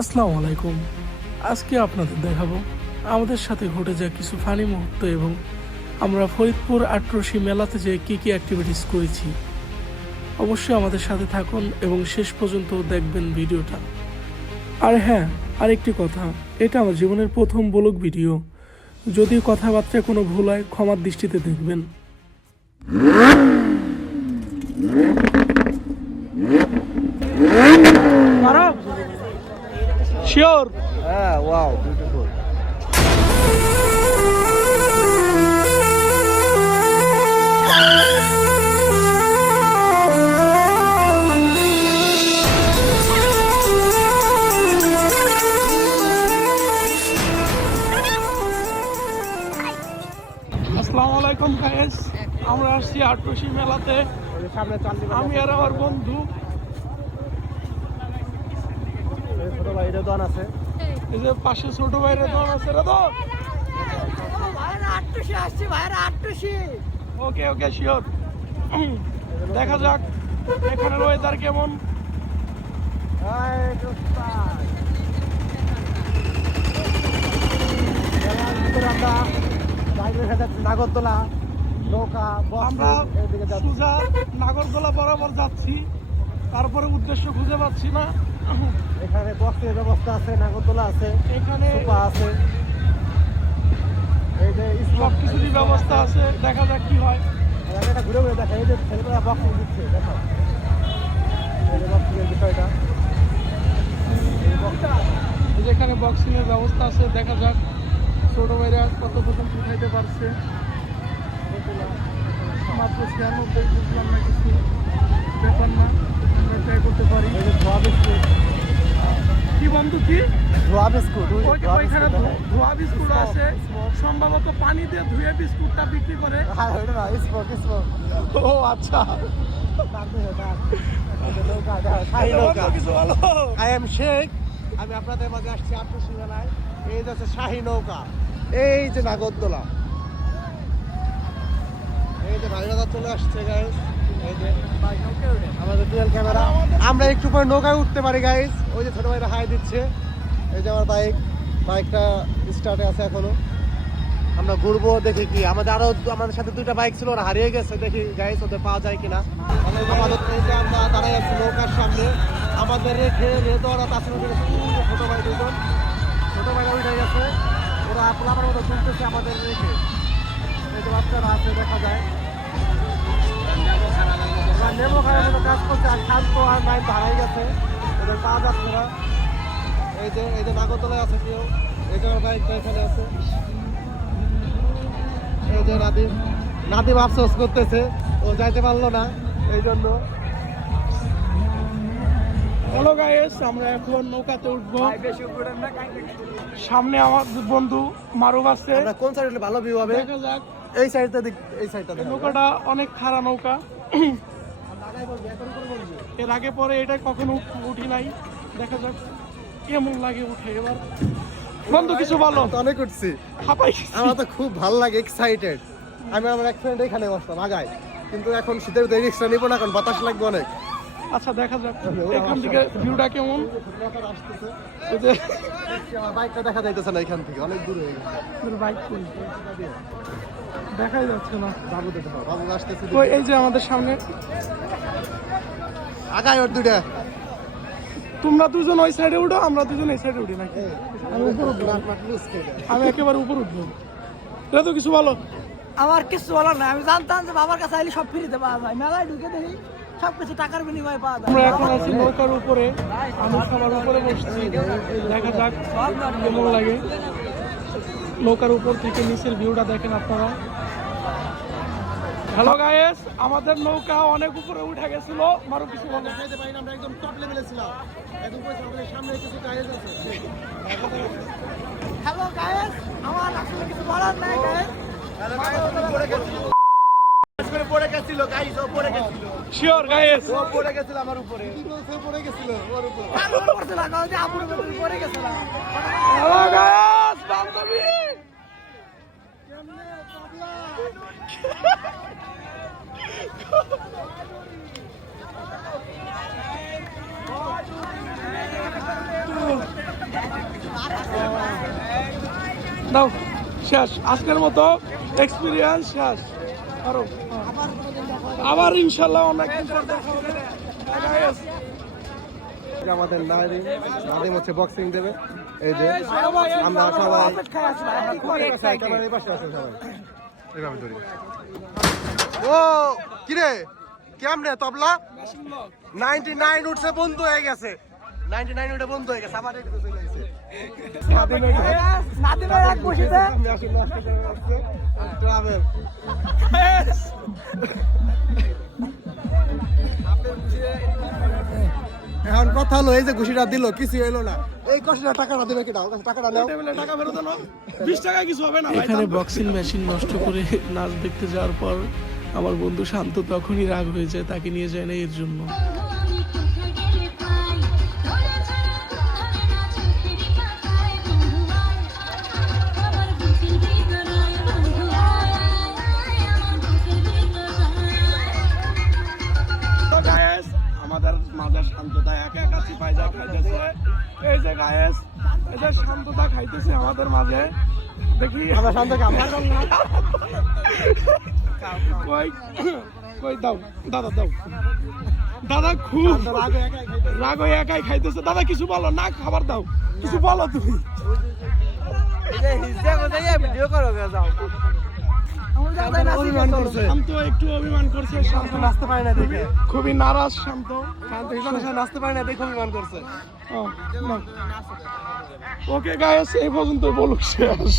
আসসালামু আলাইকুম। আজকে আপনাদের দেখাবো আমাদের সাথে ঘটে যাওয়া কিছু ফানি মুহূর্ত এবং আমরা ফরিদপুর আটরশি মেলাতে যেয়ে কী কী অ্যাক্টিভিটিস করেছি। অবশ্যই আমাদের সাথে থাকুন এবং শেষ পর্যন্ত দেখবেন ভিডিওটা। আর হ্যাঁ, আরেকটি কথা, এটা আমার জীবনের প্রথম ব্লগ ভিডিও। যদি কথাবার্তায় কোনো ভুল হয় ক্ষমার দৃষ্টিতে দেখবেন। শিওর। হ্যাঁ, ওয়াও, বিউটিফুল। আসসালামু আলাইকুম গাইস, আমরা আসছি আটরশি মেলাতে। সামনে আমি আর আমার বন্ধু, ছোট ভাই রেদন আছে। এই যে পাশে ছোট ভাইয়ের দল আছে। রেদন, ওকে ওকে, শিওর। দেখা যাক এখানের ওয়েদার কেমন। নাগরদোলা, নৌকা, আমরা সোজা নাগরদোলা বরাবর যাচ্ছি, তারপরে উদ্দেশ্য খুঁজে পাচ্ছি না। এখানে বক্সের ব্যবস্থা আছে, নাগরদোলা আছে, এখানে সোফা আছে, এই যে সব কিছুরই ব্যবস্থা আছে। দেখা যাক কি হয়। এটা ঘুরে ঘুরে দেখা, এই যে ছেলেমেয়েরা বক্সিং দিচ্ছে, দেখো এই যে বক্সিংয়ের বিষয়টা। যেখানে বক্সিং এর ব্যবস্থা আছে, দেখা যাক ছোট ভাইরা কত পর্যন্ত উঠাইতে পারছে। মাত্র 96, বুঝলাম না কিছু, ব্যাপার না, আমরা ট্রাই করতে পারি। এই যে ধোয়া বিস্কুট, কি বন্ধু, কি ধোয়া বিস্কুট, ওইখানে ধোয়া বিস্কুট আছে, সম্ভবত পানি দিয়ে ধুয়ে বিস্কুটটা বিক্রি করে। ও আচ্ছা, আই এম শেখ, আমি আপনাদের মাঝে আসছি আটরশি মেলায়। এই যে হচ্ছে শাহী নৌকা, এই যে নাগরদোলা, এই যে ভাইরা চলে আসছে গাইস, এই যে আমাদের ডুয়াল ক্যামেরা। আমরা একটু পরে নৌকায় উঠতে পারি গাইস। ওই যে ছোট ভাইরা হাই দিচ্ছে। এই যে আমার বাইকটা স্টার্টে আছে এখনো। আমরা ঘুরবো, দেখি কি আমাদের সাথে দুইটা বাইক ছিল, ওরা হারিয়ে গেছে, দেখি গাইস ওদের পাওয়া যায় কিনা। আমাদের এই যে আমরা দাঁড়াই আছি নৌকার সামনে, আমাদের রেখে রেদরা তাছাড়া ছোট ভাই দুজন, ছোট ভাইরা উঠে গেছে, ওরা আপনার মতো চলতেছে আমাদের রেখে। এই যে বাচ্চারা আছে, দেখা যায় নেমো খাওয়ার মতো কাজ করছে। আর শান্ত আর নাই, হারাই গেছে, ওদের পাওয়া যাচ্ছে না। এই যে নাগরদোলায় আছে কেউ, এই যে বাইকটা এখানে আছে। এই যে নাদিম আফসোস করতেছে, ও যাইতে পারলো না, এই জন্য। হ্যালো গাইস, আমরা এখন নৌকাতে উঠবো। সামনে আমার বন্ধু মারুফ আছে। আমরা কোন সাইডে ভালো ভিউ হবে? দেখা যাক। এই সাইডটা এই সাইডটা নৌকাটা অনেক খাড়া নৌকা, এর আগে পরে এটা কখনো উঠি নাই। দেখা যাক কেমন লাগে উঠে এবার। বন্ধু কিছু বলো। অনেক উঠছি, আমার তো খুব ভালো লাগে, এক্সাইটেড। আমি আমার এক ফ্রেন্ড এখানে বসতাম আগায়, কিন্তু এখন শীতের রিক্সা নিবো না, এখন বাতাস লাগবে অনেক। আচ্ছা, দেখা যাক এখান থেকে ভিউটা কেমন। বাইকটা দেখা যাইতেছে না এখান থেকে, অনেক দূর হয়ে গেছে। বাইক দেখাই যাচ্ছে না। বাবু আসতেছে, এই যে আমাদের সামনে আগায় ওর দুইটা। তোমরা দুজন ওই সাইডে উঠো, আমরা দুজন এই সাইডে উঠি নাকি? আমি উপর উঠবো, আমি একেবারে উপর উঠবো। এটা তো কিছু বলো। আমার কিছু বলার নাই, আমি জানতাম যে বাবার কাছে আইলে সব ফ্রিতে পাওয়া যায়, মেলায় ঢুকে দেখি সবকিছু টাকার বিনিময়ে পাওয়া যায়। আমরা এখন আছি নৌকার উপরে, আমি সবার উপরে বসছি। দেখা যাক কেমন লাগে। নৌকার উপর থেকে নিচের ভিউটা দেখেন আপনারা। হ্যালো গাইস, আমাদের নৌকা অনেক উপরে উঠে গেছিল। মারো কিছু বলো। আমরা একদম টপ লেভেলে ছিলাম, এখন আমাদের সামনে কিছু গাইজ আছে। হ্যালো গাইস, আমার আসলে কিছু বলার নাই গাইস। পড়ে গেছিল গাইজ, ও পড়ে গেছিল। শিওর গাইস, ও পড়ে গেছিল আমার উপরে। কি বলছে, পড়ে গেছিল ওর উপরে। আমার পড়তে লাগা যে আপুরে ভেতরে পড়ে গেছিলাম। হ্যালো গাইস, বান্ধবী কেমনে পাবলা নাও শেষ, আজকের মতো এক্সপিরিয়েন্স শেষ। আরো আবার ইনশাল্লাহ অনেক আমাদের নাদিম হচ্ছে বক্সিং দেবে। এই যে আমরা সবাই ক্যামেরার এই পাশে আছে সবাই, এইভাবে ধরি। ও কিরে কেমনে তবলা 99 উঠছে, বন্ধ হয়ে গেছে, 99 উঠে বন্ধ হয়ে গেছে, আবার একটু চলে গেছে। নাদিমের এক বসিতে ট্রাভেল এখন কথা হলো, এই যে ঘুষিটা দিল কিছু এলো না, এই কষ্টটা টাকাটা দেবে কিনা? টাকাটা নাও, টাকা ফেরত দাও, 20 টাকা কিছু হবে না। এখানে বক্সিং মেশিন নষ্ট করে নাচ দেখতে যাওয়ার পর আমার বন্ধু শান্ত তখনই রাগ হয়ে যায়, তাকে নিয়ে যায় না এর জন্য। আমাদের মাঝে শান্ততা একা একা চিপাই যা খাইতেছে। এই যে গায়েস, এই যে শান্ততা খাইতেছে আমাদের মাঝে, দেখি আমরা শান্ত কই কই দাও দাদা, দাও দাদা, খুব রাগ হয়ে একাই খাইতেছে। দাদা কিছু বলো না, খাবার দাও, কিছু বলো তুমি। শান্ত একটু অভিমান করছে, শান্ত নাচতে পারে না দেখে, খুবই নারাজ শান্ত। শান্ত হিসাবে নাচতে পারে না দেখে অভিমান করছে। ওকে গায়েস, এই পর্যন্ত বলুক শেষ।